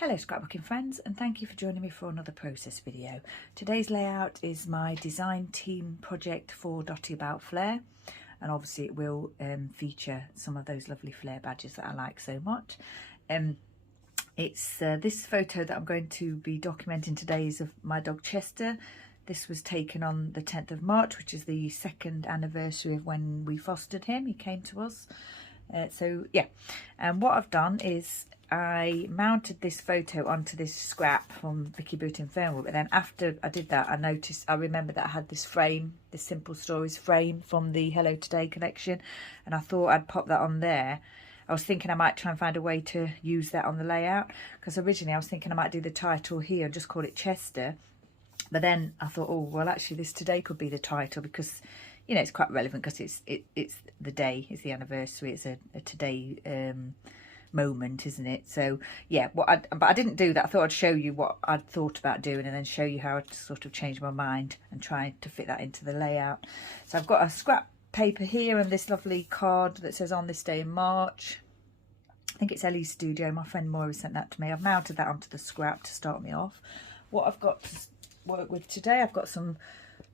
Hello scrapbooking friends, and thank you for joining me for another process video. Today's layout is my design team project for Dotty About Flair, and obviously it will feature some of those lovely Flair badges that I like so much. It's this photo that I'm going to be documenting today is of my dog Chester. This was taken on the 10th of March, which is the 2nd anniversary of when we fostered him. He came to us. So yeah, and what I've done is I mounted this photo onto this scrap from Vicky Boot in Fernwood, but then after I did that, I remembered that I had this frame, this Simple Stories frame from the Hello Today collection, and I thought I'd pop that on there. I was thinking I might try and find a way to use that on the layout, because originally I was thinking I might do the title here and just call it Chester, but then I thought, oh well, actually this today could be the title, because you know it's quite relevant, because it's the day, it's the anniversary, it's a today moment, isn't it? So yeah, but I didn't do that. I thought I'd show you what I'd thought about doing and then show you how I'd sort of changed my mind and try to fit that into the layout. So I've got a scrap paper here and this lovely card that says on this day in March. I think it's Elle's Studio. My friend Moira sent that to me. I've mounted that onto the scrap to start me off. What I've got to work with today, I've got some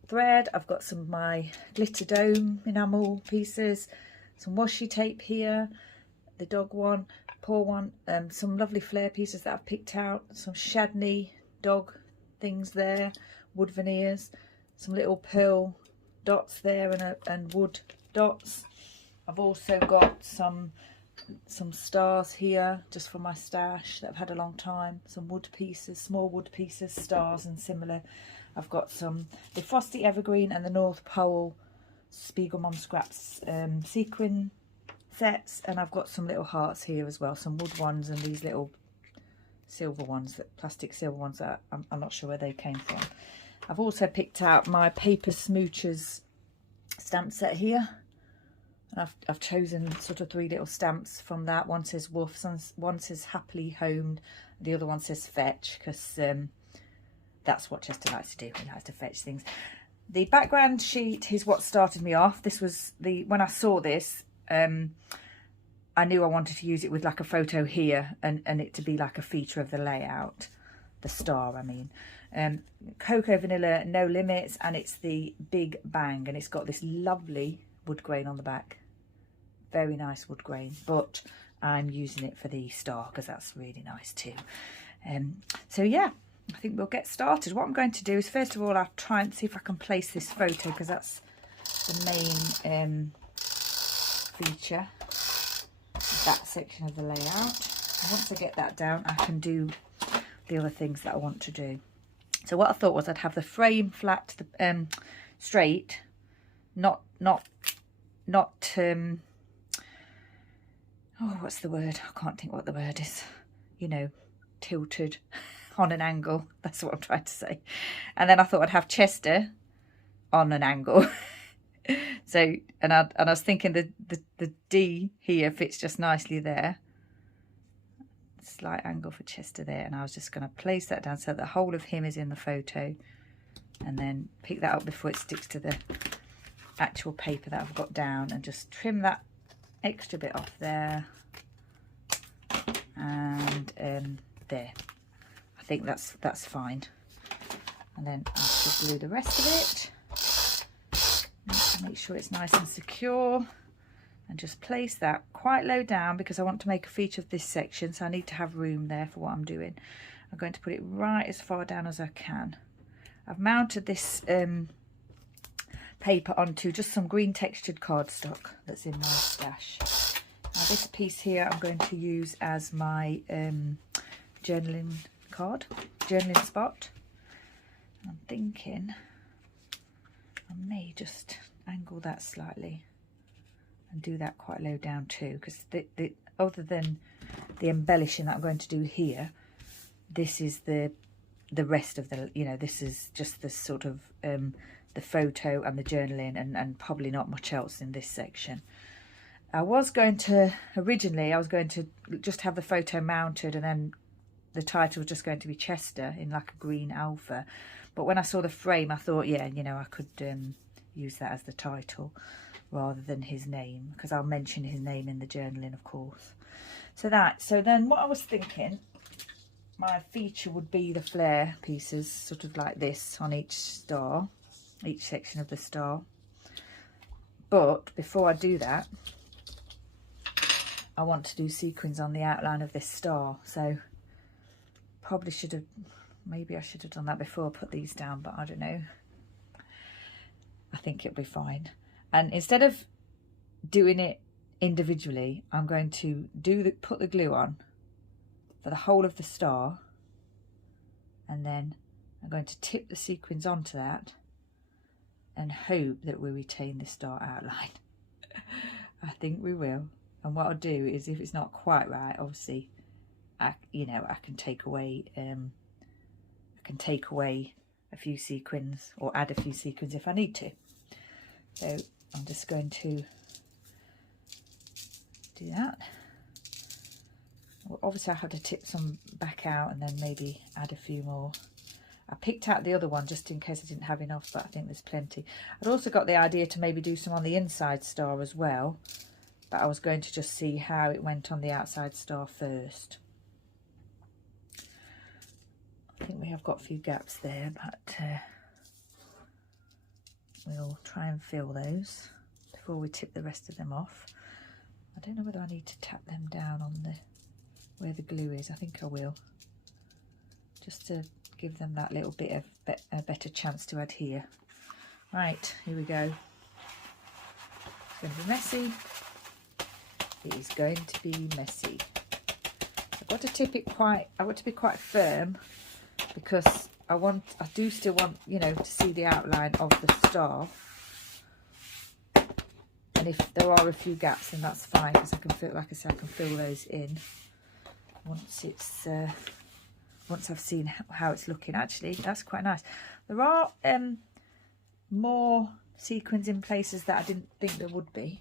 thread, I've got some of my glitter dome enamel pieces, some washi tape here, the dog one, paw one, some lovely Flair pieces that I've picked out, some Chadney dog things there, wood veneers, some little pearl dots there and wood dots. I've also got some stars here just for my stash that I've had a long time, some wood pieces, small wood pieces, stars and similar. I've got the Frosty Evergreen and the North Pole Spiegelmomscraps sequin sets, and I've got some little hearts here as well, some wood ones and these little silver ones, plastic silver ones that I'm not sure where they came from. I've also picked out my Paper Smooches stamp set here, and I've chosen sort of 3 little stamps from that. One says woof, one says happily homed, the other one says fetch, because that's what Chester likes to do. He likes to fetch things. The background sheet is what started me off. This was when I saw this, I knew I wanted to use it with like a photo here and it to be like a feature of the layout, the star I mean. Cocoa Vanilla No Limits, and it's the Big Bang, and it's got this lovely wood grain on the back, very nice wood grain, but I'm using it for the star because that's really nice too. So yeah, I think we'll get started. What I'm going to do is first of all I'll try and see if I can place this photo, because that's the main feature, that section of the layout. And once I get that down, I can do the other things that I want to do. So what I thought was I'd have the frame flat, straight, not oh, what's the word? I can't think what the word is. You know, tilted on an angle. That's what I'm trying to say. And then I thought I'd have Chester on an angle. So, and I was thinking the D here fits just nicely there. Slight angle for Chester there, and I was just going to place that down so the whole of him is in the photo, and then pick that up before it sticks to the actual paper that I've got down, and just trim that extra bit off there, and there. I think that's fine. And then I'll just glue the rest of it. Make sure it's nice and secure, and just place that quite low down because I want to make a feature of this section, so I need to have room there for what I'm doing. I'm going to put it right as far down as I can. I've mounted this paper onto just some green textured cardstock that's in my stash. Now this piece here I'm going to use as my journaling spot. I'm thinking I may just angle that slightly and do that quite low down too, because other than the embellishing that I'm going to do here, this is the rest of the, you know, this is just the sort of the photo and the journaling, and probably not much else in this section. I was going to just have the photo mounted, and then the title was just going to be Chester in like a green alpha. But when I saw the frame, I thought, yeah, you know, I could use that as the title rather than his name, because I'll mention his name in the journaling, of course. So then what I was thinking my feature would be the flare pieces, sort of like this on each star, each section of the star. But before I do that, I want to do sequins on the outline of this star. So probably should have, maybe I should have done that before I put these down, but I don't know. I think it'll be fine. And instead of doing it individually, I'm going to put the glue on for the whole of the star, and then I'm going to tip the sequins onto that and hope that we retain the star outline. I think we will. And what I'll do is, if it's not quite right, obviously, I can take away a few sequins, or add a few sequins if I need to. So I'm just going to do that. Well, obviously I have to tip some back out and then maybe add a few more. I picked out the other one just in case I didn't have enough, but I think there's plenty. I'd also got the idea to maybe do some on the inside star as well, but I was going to just see how it went on the outside star first. I think we have got a few gaps there, but we'll try and fill those before we tip the rest of them off. I don't know whether I need to tap them down on where the glue is. I think I will, just to give them that little bit of a better chance to adhere. Right, here we go. It's going to be messy. It is going to be messy. I've got to tip it I want to be quite firm, because I do still want, you know, to see the outline of the star. And if there are a few gaps, then that's fine, because I can feel, like I said, I can fill those in once I've seen how it's looking. Actually, that's quite nice. There are more sequins in places that I didn't think there would be,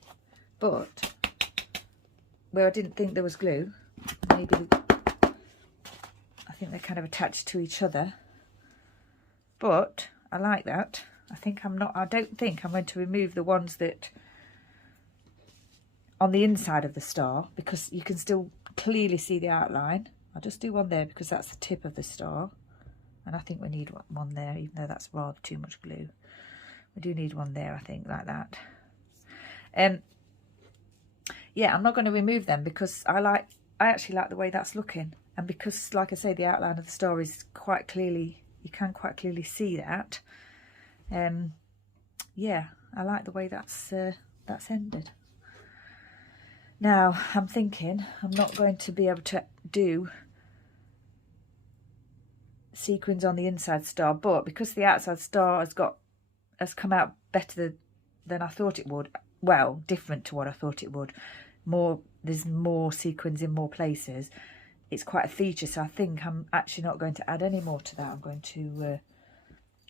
but where I didn't think there was glue, maybe I think they're kind of attached to each other. But I like that. I don't think I'm going to remove the ones that on the inside of the star, because you can still clearly see the outline. I'll just do one there because that's the tip of the star, and I think we need one there, even though that's rather too much glue. We do need one there, I think, like that. Yeah, I'm not going to remove them because I actually like the way that's looking, and because, like I say, the outline of the star is quite clearly, you can quite clearly see that. Yeah, I like the way that's ended. Now I'm thinking I'm not going to be able to do sequins on the inside star, but because the outside star has come out better than I thought it would, well, different to what I thought it would, there's more sequins in more places, it's quite a feature, so I think I'm actually not going to add any more to that. I'm going to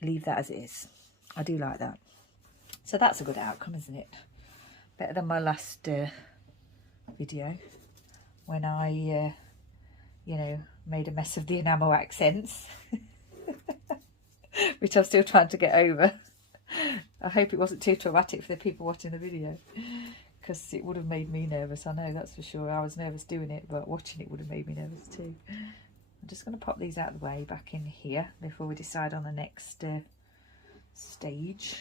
leave that as it is. I do like that. So that's a good outcome, isn't it? Better than my last video when I you know, made a mess of the enamel accents which I'm still trying to get over. I hope it wasn't too traumatic for the people watching the video, because it would have made me nervous. I know, that's for sure. I was nervous doing it, but watching it would have made me nervous too. I'm just going to pop these out of the way back in here before we decide on the next stage.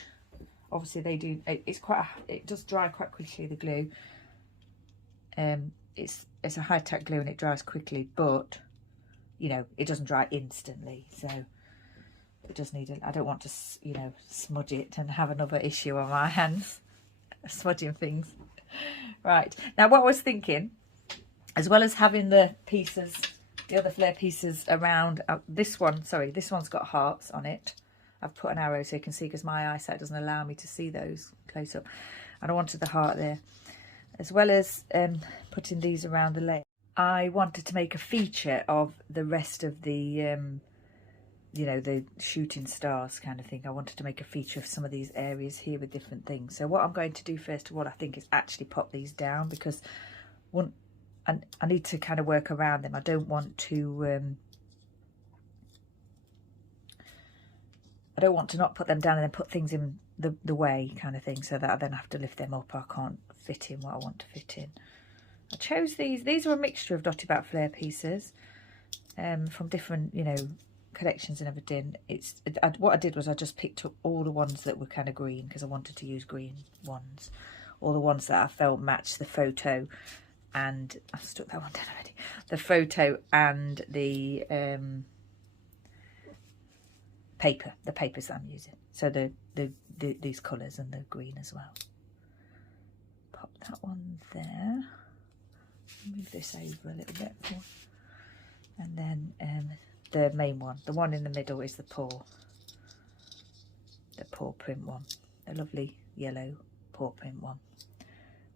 Obviously they do, it does dry quite quickly, the glue. It's a high-tech glue and it dries quickly, but you know, it doesn't dry instantly, so it does need I don't want to, you know, smudge it and have another issue on my hands smudging things. Right, now what I was thinking, as well as having the pieces, the other flare pieces around, this one's got hearts on it. I've put an arrow so you can see, because my eyesight doesn't allow me to see those close up, and I wanted the heart there. As well as putting these around the leg, I wanted to make a feature of the rest of the, you know, the shooting stars kind of thing. I wanted to make a feature of some of these areas here with different things. So what I'm going to do first of all, I think, is actually pop these down, because I need to kind of work around them. I don't want to not put them down and then put things in the way kind of thing, so that I then have to lift them up. I can't fit in what I want to fit in. I chose these are a mixture of Dotty About Flair pieces. from different, you know, collections and everything. What I did was I just picked up all the ones that were kind of green, because I wanted to use green ones. All the ones that I felt matched the photo, and I've stuck that one down already. The photo and the papers that I'm using. So these colours and the green as well. Pop that one there. Move this over a little bit more. And then the main one, the one in the middle, is the paw print one, the lovely yellow paw print one,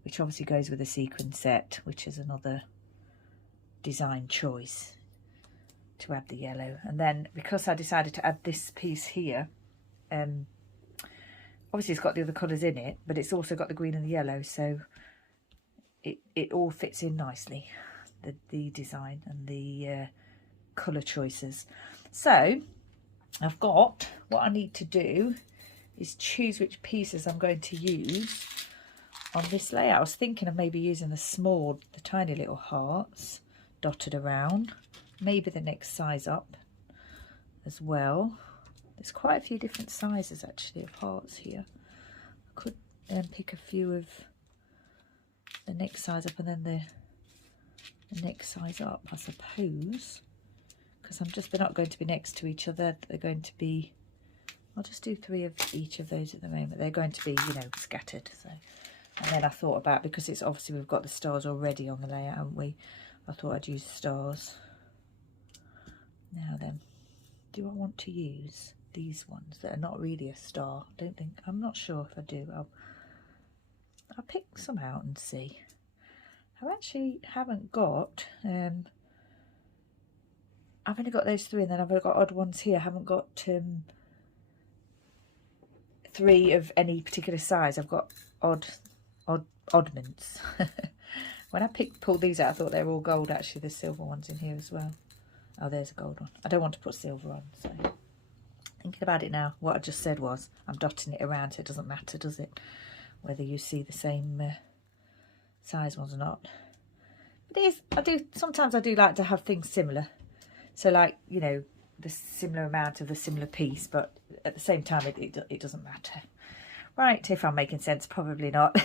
which obviously goes with the sequin set, which is another design choice to add the yellow. And then because I decided to add this piece here, obviously it's got the other colours in it, but it's also got the green and the yellow, so it all fits in nicely, the design and the colour choices. So I've got, what I need to do is choose which pieces I'm going to use on this layout. I was thinking of maybe using the tiny little hearts dotted around, maybe the next size up as well. There's quite a few different sizes actually of hearts here. I could pick a few of the next size up and then the next size up, I suppose, because they're not going to be next to each other. They're going to be, I'll just do 3 of each of those at the moment. They're going to be, you know, scattered. So, and then I thought about, because it's obviously we've got the stars already on the layout, haven't we? I thought I'd use stars. Now then, do I want to use these ones that are not really a star? I'm not sure if I do. I'll pick some out and see. I actually haven't got, I've only got those 3, and then I've got odd ones here. I haven't got 3 of any particular size. I've got oddments. When I pulled these out, I thought they were all gold. Actually, there's silver ones in here as well. Oh, there's a gold one. I don't want to put silver on, so thinking about it now, what I just said was I'm dotting it around, so it doesn't matter, does it, whether you see the same size ones or not. But sometimes I do like to have things similar, so like, you know, the similar amount of a similar piece, but at the same time it doesn't matter. Right, if I'm making sense, probably not.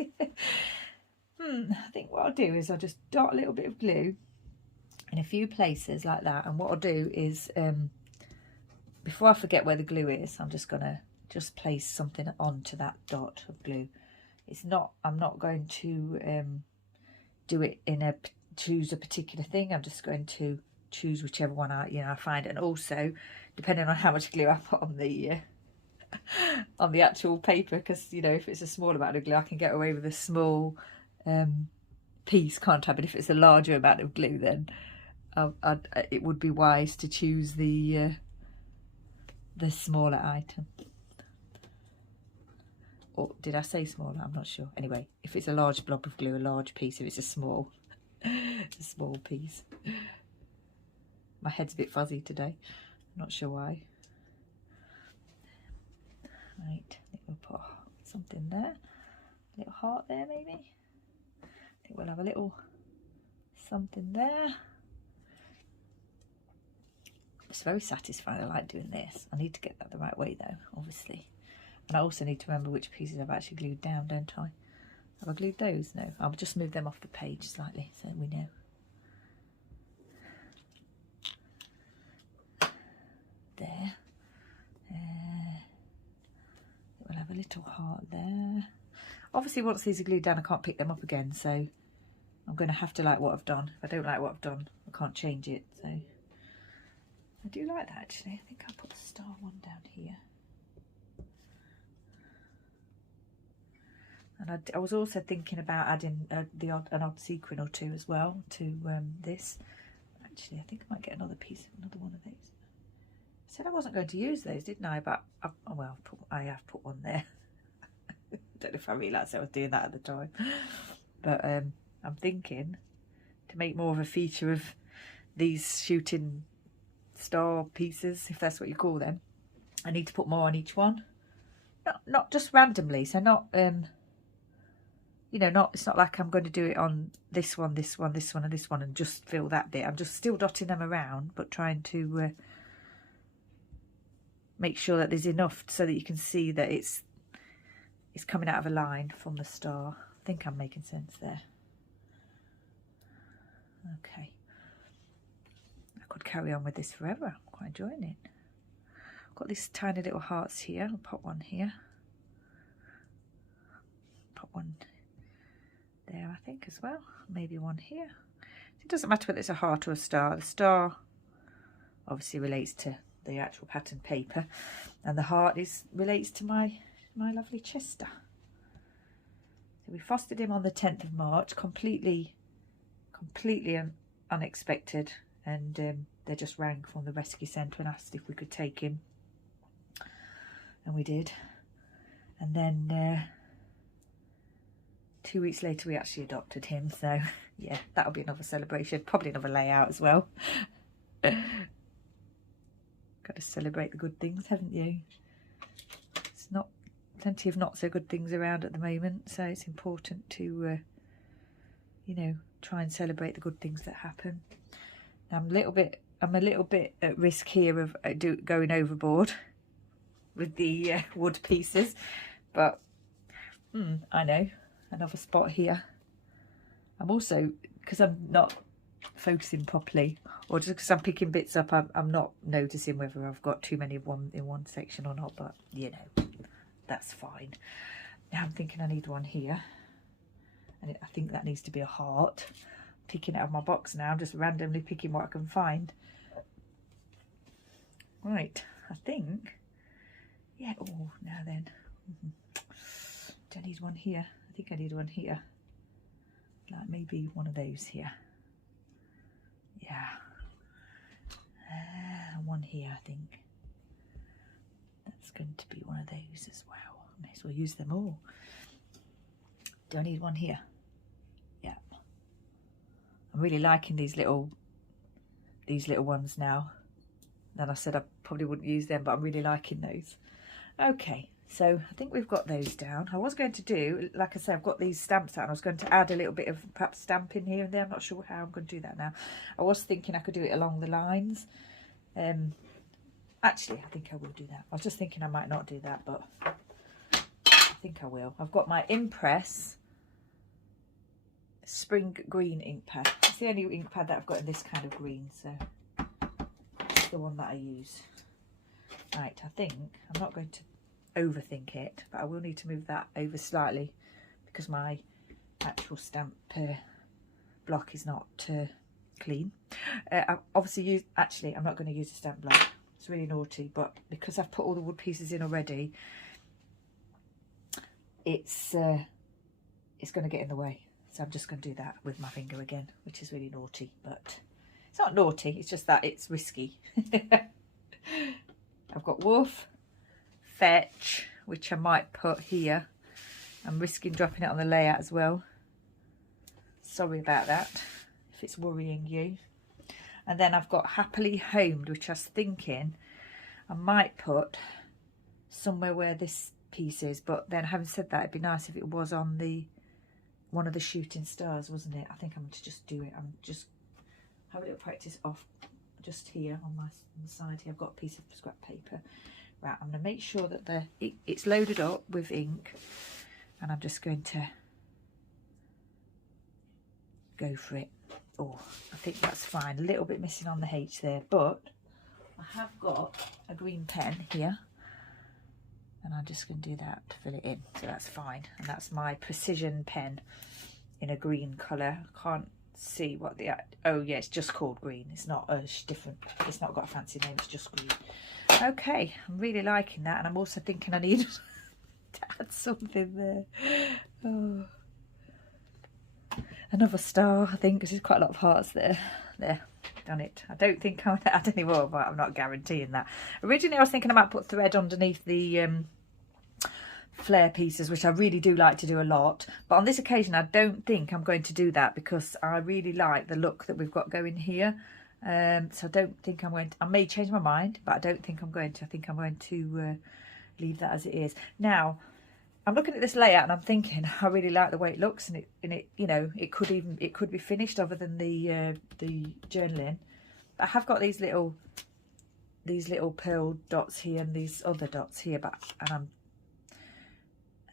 I think what I'll do is I'll just dot a little bit of glue in a few places like that, and what I'll do is before I forget where the glue is, I'm just gonna place something onto that dot of glue. I'm not going to do it choose a particular thing. I'm just going to choose whichever one I find, and also depending on how much glue I put on the actual paper, because, you know, if it's a small amount of glue I can get away with a small piece, can't I? But if it's a larger amount of glue, then it would be wise to choose the smaller item. Or did I say smaller? I'm not sure. Anyway, if it's a large blob of glue, a large piece. If it's a small piece. My head's a bit fuzzy today. I'm not sure why. Right, I think we'll put something there. A little heart there, maybe. I think we'll have a little something there. It's very satisfying. I like doing this. I need to get that the right way though, obviously. And I also need to remember which pieces I've actually glued down, don't I? Have I glued those? No. I'll just move them off the page slightly so we know. There. We'll have a little heart there. Obviously, once these are glued down, I can't pick them up again, so I'm going to have to like what I've done. If I don't like what I've done, I can't change it. So I do like that actually. I think I'll put the star one down here. And I was also thinking about adding an odd sequin or 2 as well to this. Actually, I think I might get another one of these. I said I wasn't going to use those, didn't I? But I have put one there. Don't know if I realised I was doing that at the time. But I'm thinking to make more of a feature of these shooting star pieces, if that's what you call them. I need to put more on each one. Not just randomly, so not you know, it's not like I'm going to do it on this one, this one, this one and this one and just fill that bit. I'm just still dotting them around, but trying to make sure that there's enough so that you can see that it's coming out of a line from the star. I think I'm making sense there. Okay. I could carry on with this forever. I'm quite enjoying it. I've got these tiny little hearts here. I'll pop one here. Pop one there, I think, as well. Maybe one here. It doesn't matter whether it's a heart or a star. The star obviously relates to the actual pattern paper, and the heart relates to my lovely Chester. So we frosted him on the 10th of March, completely unexpected, and they just rang from the rescue centre and asked if we could take him, and we did. And then 2 weeks later we actually adopted him, so yeah, that'll be another celebration, probably another layout as well. Got to celebrate the good things, haven't you? It's not plenty of not so good things around at the moment, so it's important to you know, try and celebrate the good things that happen. I'm a little bit at risk here of going overboard with the wood pieces, but I know another spot here. I'm also, because I'm not focusing properly, or just because I'm picking bits up, I'm not noticing whether I've got too many of one in one section or not, but you know, that's fine. Now I'm thinking I need one here, and I think that needs to be a heart. Picking it out of my box now, I'm just randomly picking what I can find. Right, I think, yeah, oh, now then, do I need one here? I think I need one here, like maybe one of those here. Yeah, one here, I think. That's going to be one of those as well. I may as well use them all. Do I need one here? Yeah. I'm really liking these little ones now. Then I said I probably wouldn't use them, but I'm really liking those. Okay, so I think we've got those down. I was going to do, like I said, I've got these stamps out, and I was going to add a little bit of perhaps stamping here and there. I'm not sure how I'm going to do that now. I was thinking I could do it along the lines. Actually, I think I will do that. I was just thinking I might not do that, but I think I will. I've got my Impress Spring Green ink pad. It's the only ink pad that I've got in this kind of green, so it's the one that I use. Right, I think I'm not going to overthink it, but I will need to move that over slightly because my actual stamp block is not clean. I obviously I'm not going to use a stamp block. It's really naughty, but because I've put all the wood pieces in already, it's going to get in the way. So I'm just going to do that with my finger again, which is really naughty, but it's not naughty, it's just that it's risky. I've got Woof, Fetch, which I might put here. I'm risking dropping it on the layout as well. Sorry about that, if it's worrying you. And then I've got Happily Homed, which I was thinking I might put somewhere where this piece is, but then having said that, it'd be nice if it was on the one of the shooting stars, wasn't it? I think I'm going to just do it. I'm just have a little practice off just here on the side here. I've got a piece of scrap paper. Right, I'm going to make sure that it's loaded up with ink, and I'm just going to go for it. Oh, I think that's fine. A little bit missing on the H there, but I have got a green pen here, and I'm just going to do that to fill it in, so that's fine. And that's my precision pen in a green colour. I can't see what the, oh yeah, it's just called green. It's not different, it's not got a fancy name, it's just green. Okay, I'm really liking that, and I'm also thinking I need to add something there. Oh. Another star, I think, because there's quite a lot of hearts there. There, done it. I don't think I'm going to add any more, but I'm not guaranteeing that. Originally I was thinking I might put thread underneath the flare pieces, which I really do like to do a lot, but on this occasion I don't think I'm going to do that because I really like the look that we've got going here. So I don't think I'm going to, I may change my mind, but I don't think I'm going to. I think I'm going to leave that as it is. Now, I'm looking at this layout and I'm thinking I really like the way it looks, and it you know, it could be finished other than the journaling. But I have got these little pearl dots here and these other dots here, and I'm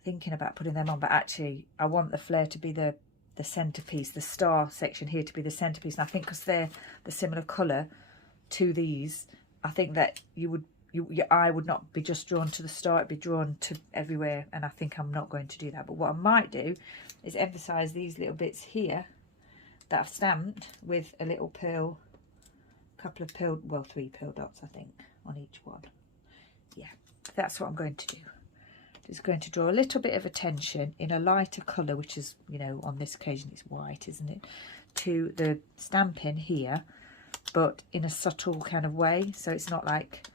thinking about putting them on, but actually I want the flare to be the centerpiece, the star section here to be the centerpiece. And I think because they're the similar color to these, I think that your eye would not be just drawn to the star, it'd be drawn to everywhere, and I think I'm not going to do that. But what I might do is emphasize these little bits here that I've stamped with a little pearl, couple of pearl, well, 3 pearl dots I think on each one. Yeah, that's what I'm going to do. Just going to draw a little bit of attention in a lighter colour, which is, you know, on this occasion it's white, isn't it, to the stamping here, but in a subtle kind of way, so it's not like,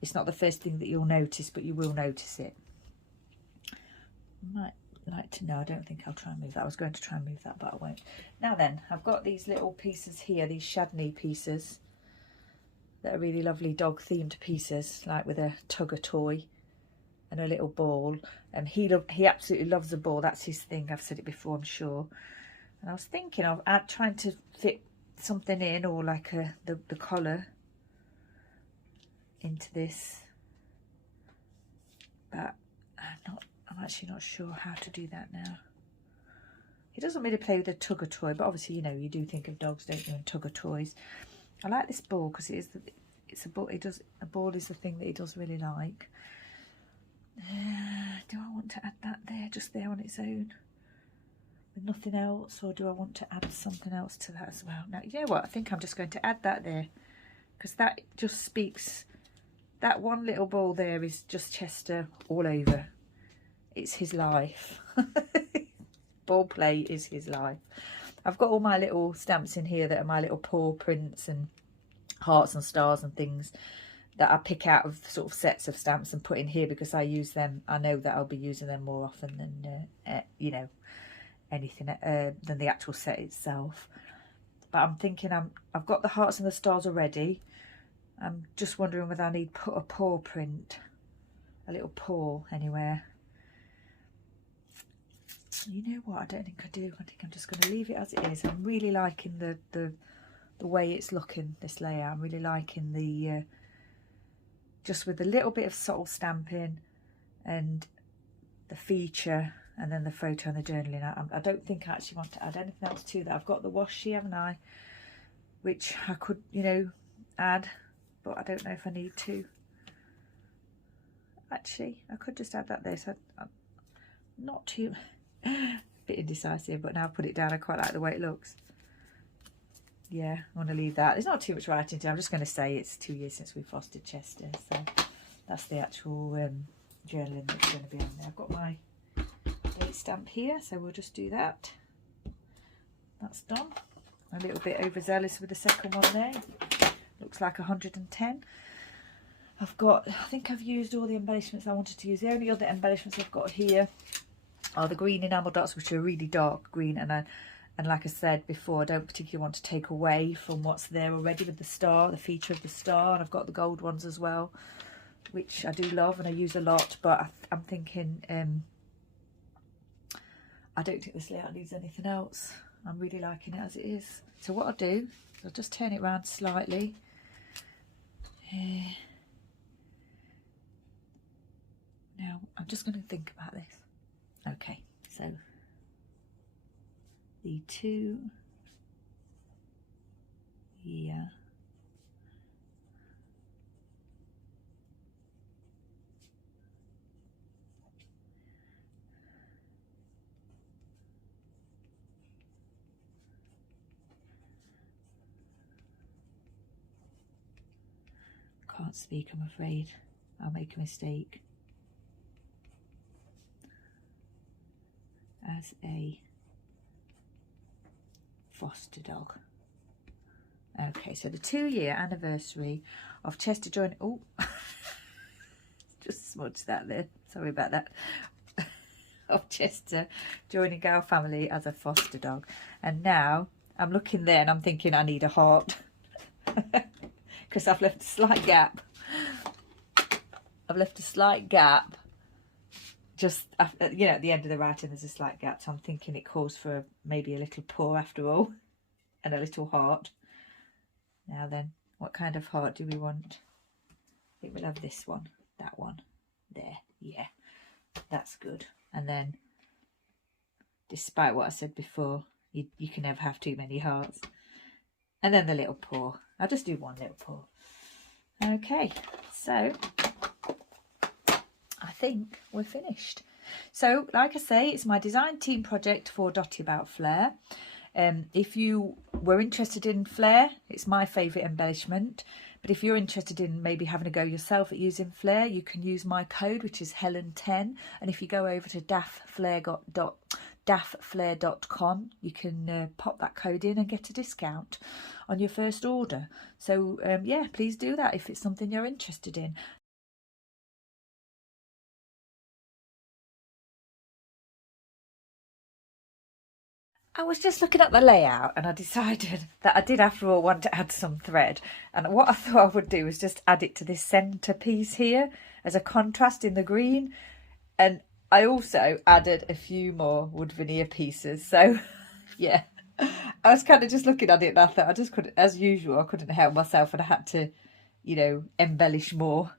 it's not the first thing that you'll notice, but you will notice it. Might like to know, I don't think I'll try and move that. I was going to try and move that, but I won't. Now then, I've got these little pieces here, these Chardonnay pieces that are really lovely dog themed pieces, like with a tugger toy and a little ball. And he absolutely loves a ball, that's his thing, I've said it before, I'm sure. And I was thinking of trying to fit something in, or like the collar into this, but I'm actually not sure how to do that now. He doesn't really play with a tugger toy, but obviously, you know, you do think of dogs, don't you, and tugger toys. I like this ball because it's a ball. A ball is the thing that he does really like. Do I want to add that there, just there on its own, with nothing else, or do I want to add something else to that as well? Now, you know what? I think I'm just going to add that there, because that just speaks. That one little ball there is just Chester all over. It's his life. Ball play is his life. I've got all my little stamps in here that are my little paw prints and hearts and stars and things that I pick out of sort of sets of stamps and put in here because I use them. I know that I'll be using them more often than, you know, anything than the actual set itself. But I'm thinking I've got the hearts and the stars already. I'm just wondering whether I need put a paw print, a little paw anywhere. You know what, I don't think I do. I think I'm just going to leave it as it is. I'm really liking the way it's looking, this layout. I'm really liking the just with a little bit of subtle stamping and the feature and then the photo and the journaling. I don't think I actually want to add anything else to that. I've got the washi, haven't I, which I could, you know, add, but I don't know if I need to. Actually, I could just add that there, so I'm not too bit indecisive, but now I've put it down, I quite like the way it looks. Yeah, I want to leave that. There's not too much writing to it. I'm just going to say it's 2 years since we fostered Chester, so that's the actual journaling that's going to be on there. I've got my date stamp here, so we'll just do that. That's done. A little bit overzealous with the second one there. Looks like 110. I've got, I think I've used all the embellishments I wanted to use. The only other embellishments I've got here are the green enamel dots, which are really dark green, and like I said before, I don't particularly want to take away from what's there already with the star, the feature of the star. And I've got the gold ones as well, which I do love and I use a lot, but I'm thinking I don't think this layout needs anything else. I'm really liking it as it is. So what I'll do is I'll just turn it around slightly. Now I'm just going to think about this. Okay, so the two here, can't speak, I'm afraid. I'll make a mistake. As a foster dog. Okay, so the 2-year anniversary of Chester joining, oh, just smudged that there, sorry about that, of Chester joining our family as a foster dog. And now I'm looking there and I'm thinking I need a heart because I've left a slight gap. I've left a slight gap just, you know, at the end of the writing there's a slight gap, so I'm thinking it calls for maybe a little paw after all, and a little heart. Now then, what kind of heart do we want? I think we'll have this one, that one, there, yeah, that's good. And then, despite what I said before, you can never have too many hearts. And then the little paw. I'll just do one little paw. Okay, so I think we're finished. So, like I say, it's my design team project for Dotty About Flair. If you were interested in Flair, it's my favourite embellishment. But if you're interested in maybe having a go yourself at using Flair, you can use my code, which is Helen10. And if you go over to dafflair.com, you can pop that code in and get a discount on your first order. So yeah, please do that if it's something you're interested in. I was just looking at the layout and I decided that I did after all want to add some thread, and what I thought I would do was just add it to this centre piece here as a contrast in the green. And I also added a few more wood veneer pieces. So yeah, I was kind of just looking at it and I thought I just couldn't, as usual, I couldn't help myself and I had to, you know, embellish more.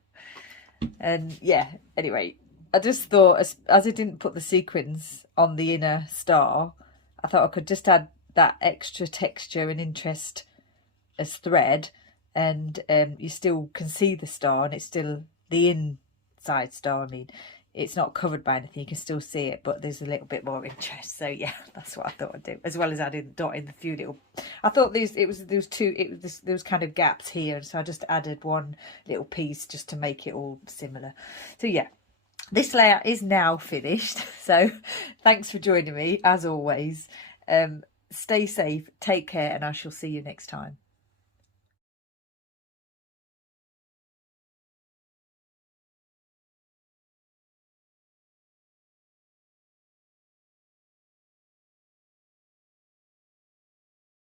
And yeah, anyway, I just thought as I didn't put the sequins on the inner star, I thought I could just add that extra texture and interest as thread, and you still can see the star, and it's still the inside star. I mean, it's not covered by anything, you can still see it, but there's a little bit more interest. So yeah, that's what I thought I'd do, as well as adding dotting the few little. I thought there was kind of gaps here, so I just added one little piece just to make it all similar. So yeah. This layout is now finished, so thanks for joining me as always. Stay safe, take care, and I shall see you next time.